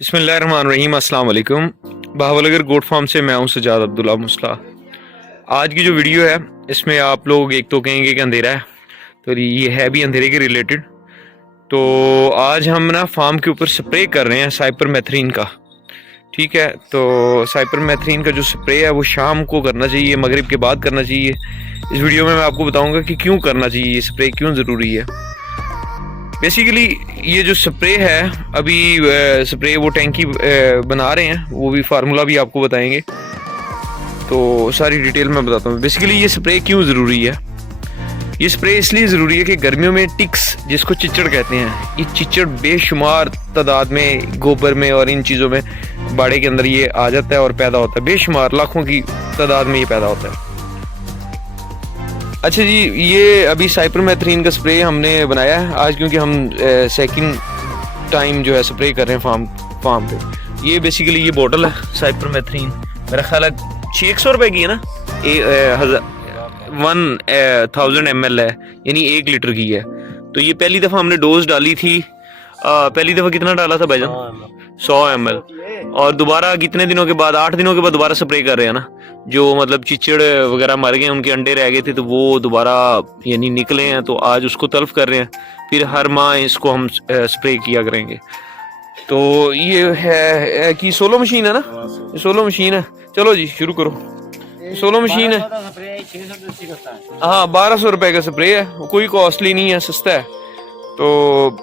बिस्मिल्लाहिर्रहमानिर्रहीम, अस्सलाम वालेकुम। बहावलगर गोट फार्म से मैं हूं सजाद अब्दुल्ला मुस्ला। आज की जो वीडियो है इसमें आप लोग एक तो कहेंगे कि अंधेरा है, तो ये है भी अंधेरे के रिलेटेड। तो आज हम ना फार्म के ऊपर स्प्रे कर रहे हैं साइपरमेथ्रिन का। ठीक है, तो साइपरमेथ्रिन का जो स्प्रे है वो शाम को करना चाहिए, मगरिब के बाद करना चाहिए। इस वीडियो में मैं आपको बताऊंगा कि क्यों करना चाहिए, ये स्प्रे क्यों ज़रूरी है। बेसिकली ये जो स्प्रे है, अभी स्प्रे वो टैंकी बना रहे हैं, वो भी फार्मूला भी आपको बताएंगे, तो सारी डिटेल मैं बताता हूँ। बेसिकली ये स्प्रे क्यों ज़रूरी है। ये स्प्रे इसलिए ज़रूरी है कि गर्मियों में टिक्स, जिसको चिच्चड़ कहते हैं, ये चिच्चड़ बेशुमार तादाद में गोबर में और इन चीज़ों में, बाड़े के अंदर ये आ जाता है और पैदा होता है। बेशुमार लाखों की तादाद में ये पैदा होता है। अच्छा जी, ये अभी साइपरमेथ्रिन का स्प्रे हमने बनाया है आज, क्योंकि हम सेकंड टाइम जो है स्प्रे कर रहे हैं फार्म पे। ये बेसिकली ये बोतल है साइपरमेथ्रिन, मेरा ख्याल है 600 रुपए की है ना, 1000 ml है, यानी 1 लीटर की है। तो ये पहली दफ़ा हमने डोज डाली थी। पहली दफ़ा कितना डाला था भाईजान? 100 ml। और दोबारा कितने दिनों के बाद, 8 दिनों के बाद दोबारा स्प्रे कर रहे हैं ना। जो मतलब चिचड़ वगैरह मर गए, उनके अंडे रह गए थे, तो वो दोबारा यानी निकले हैं, तो आज उसको तल्फ कर रहे हैं। फिर हर माह इसको हम स्प्रे किया करेंगे। तो ये है कि सोलो मशीन है ना, सोलो मशीन है। चलो जी शुरू करो। सोलो मशीन है, हाँ 1200 रुपए का स्प्रे है, कोई कॉस्टली नहीं है, सस्ता है। तो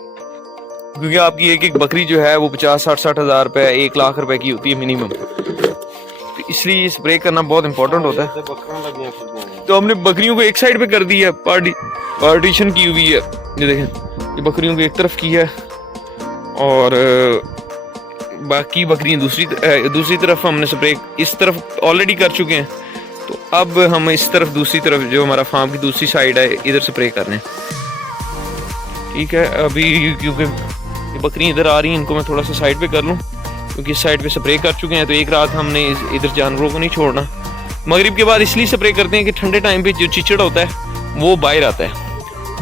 क्योंकि आपकी एक एक बकरी जो है वो 50-60 हज़ार रुपए, 1 लाख रुपए की होती है मिनिमम, तो इसलिए स्प्रे करना बहुत इंपॉर्टेंट होता है। तो हमने बकरियों को एक साइड पे कर दी है, पार्टीशन की हुई है। ये देखें, ये बकरियों को एक तरफ की है और बाकी बकरियां दूसरी तरफ हमने स्प्रे इस तरफ ऑलरेडी कर चुके हैं। तो अब हम इस तरफ, दूसरी तरफ जो हमारा फार्म की दूसरी साइड है, इधर स्प्रे कर रहे हैं। ठीक है, अभी क्योंकि ये बकरियां इधर आ रही हैं, इनको मैं थोड़ा सा साइड पे कर लूँ, क्योंकि इस साइड पे स्प्रे कर चुके हैं। तो एक रात हमने इधर जानवरों को नहीं छोड़ना। मगरिब के बाद इसलिए स्प्रे करते हैं कि ठंडे टाइम पे जो चिचड़ होता है वो बाहर आता है।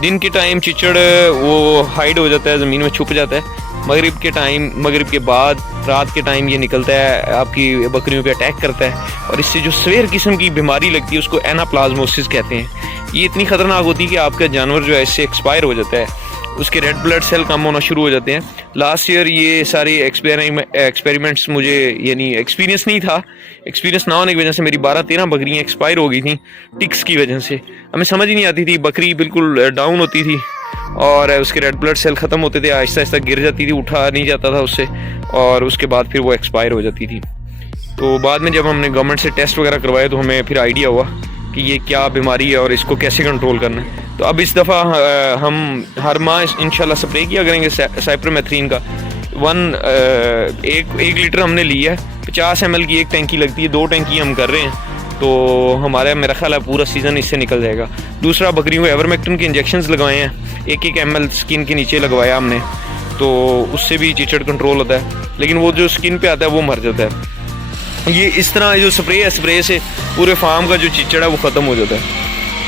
दिन के टाइम चिचड़ वो हाइड हो जाता है, ज़मीन में छुप जाता है। मगरिब के बाद रात के टाइम ये निकलता है, आपकी बकरियों पे अटैक करता है, और इससे जो सवेर किस्म की बीमारी लगती है उसको एनाप्लाज्मोसिस कहते हैं। ये इतनी ख़तरनाक होती है कि आपका जानवर जो है इससे एक्सपायर हो जाता है, उसके रेड ब्लड सेल कम होना शुरू हो जाते हैं। लास्ट ईयर ये सारे एक्सपेरिमेंट्स मुझे यानी एक्सपीरियंस नहीं था, एक्सपीरियंस ना होने की वजह से मेरी 12-13 बकरियाँ एक्सपायर हो गई थी टिक्स की वजह से। हमें समझ ही नहीं आती थी, बकरी बिल्कुल डाउन होती थी और उसके रेड ब्लड सेल ख़त्म होते थे, आहिस्ता आहिस्ता गिर जाती थी, उठा नहीं जाता था उससे, और उसके बाद फिर वो एक्सपायर हो जाती थी। तो बाद में जब हमने गवर्नमेंट से टेस्ट वगैरह करवाए तो हमें फिर आइडिया हुआ कि ये क्या बीमारी है और इसको कैसे कंट्रोल करना है। तो अब इस दफ़ा हम हर माह इंशाल्लाह स्प्रे किया करेंगे साइपरमेथ्रिन का। एक लीटर हमने लिया है, 50 ml की एक टैंकी लगती है, 2 टैंकी हम कर रहे हैं। तो हमारा मेरा ख्याल है पूरा सीज़न इससे निकल जाएगा। दूसरा, बकरियों को एवरमेक्टिन के इंजेक्शंस लगवाए हैं, 1-1 ml स्किन के नीचे लगवाया हमने, तो उससे भी चिचड़ कंट्रोल होता है, लेकिन वो जो स्किन पे आता है वो मर जाता है। ये इस तरह जो स्प्रे है, स्प्रे से पूरे फार्म का जो चिचड़ है वो ख़त्म हो जाता है।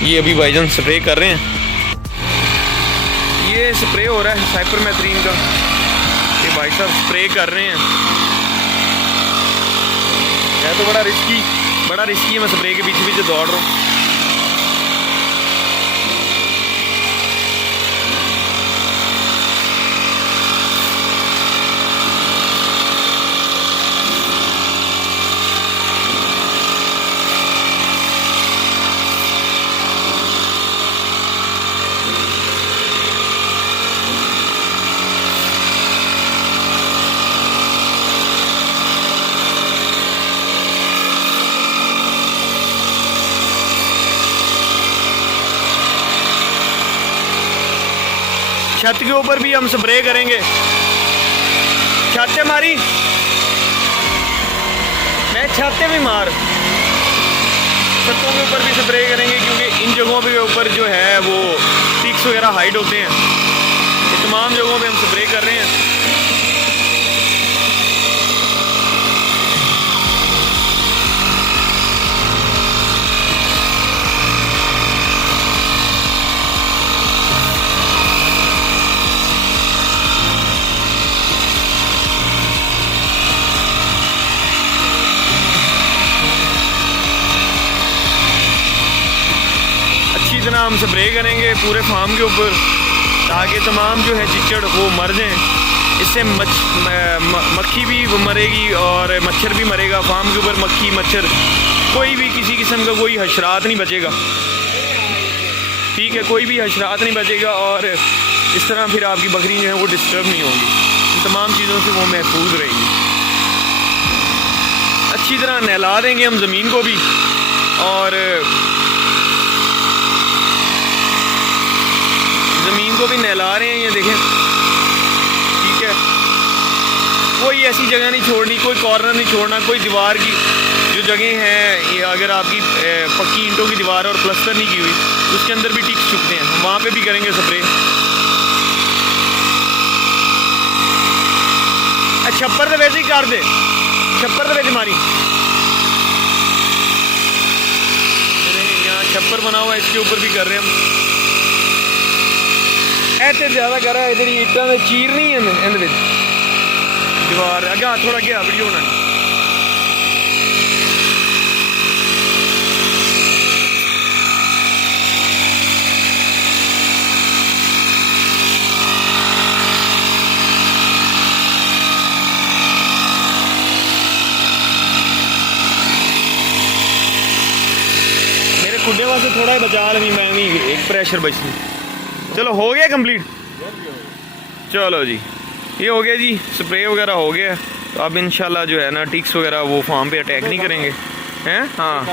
ये अभी भाईजान स्प्रे कर रहे हैं, ये स्प्रे हो रहा है साइपरमेथ्रिन का, ये भाई साहब स्प्रे कर रहे हैं। है तो बड़ा रिस्की है, मैं स्प्रे के पीछे पीछे दौड़ रहा हूँ। छत के ऊपर भी हम स्प्रे करेंगे, छत मारी मैं छत भी मार, छतों के ऊपर भी स्प्रे करेंगे, क्योंकि इन जगहों पे ऊपर जो है वो टिक्स वगैरह हाइड होते हैं। ये तमाम जगहों पे हम स्प्रे कर रहे हैं। हम स्प्रे करेंगे पूरे फार्म के ऊपर, ताकि तमाम जो है चिचड़ वो मर जाएं। इससे मक्खी भी मरेगी और मच्छर भी मरेगा। फार्म के ऊपर मक्खी मच्छर कोई भी किसी किस्म का कोई हशरात नहीं बचेगा, ठीक है, कोई भी हशरात नहीं बचेगा। और इस तरह फिर आपकी बकरी जो है वो डिस्टर्ब नहीं होगी, इन तमाम चीज़ों से वो महफूज रहेगी। अच्छी तरह नहला देंगे हम ज़मीन को भी, और ज़मीन को भी नहला रहे हैं, ये देखें, ठीक है। कोई ऐसी जगह नहीं छोड़नी, कोई कॉर्नर नहीं छोड़ना, कोई दीवार की जो जगह है, ये अगर आपकी पक्की ईंटों की दीवार और प्लस्तर नहीं की हुई उसके अंदर भी टिक्स चुकते हैं, वहाँ पे भी करेंगे स्प्रे। छप्पर तो वैसे ही कर दे, छप्पर तो वैसे मारी, यहाँ छप्पर बना हुआ है, इसके ऊपर भी कर रहे हैं हम। ऐसे ज़्यादा कर रहा है, इधर ईटा में चीर नहीं है दीवार अगर थोड़ा गया वीडियो बनानी। मेरे खुडे वास्ते थोड़ा ही बचा लगी, मैं नहीं एक प्रेशर बचती। चलो हो गया कंप्लीट, चलो जी ये हो गया जी, स्प्रे वगैरह हो गया। तो अब इंशाल्लाह जो है ना टिक्स वगैरह वो फार्म पे अटैक नहीं करेंगे, हैं। हाँ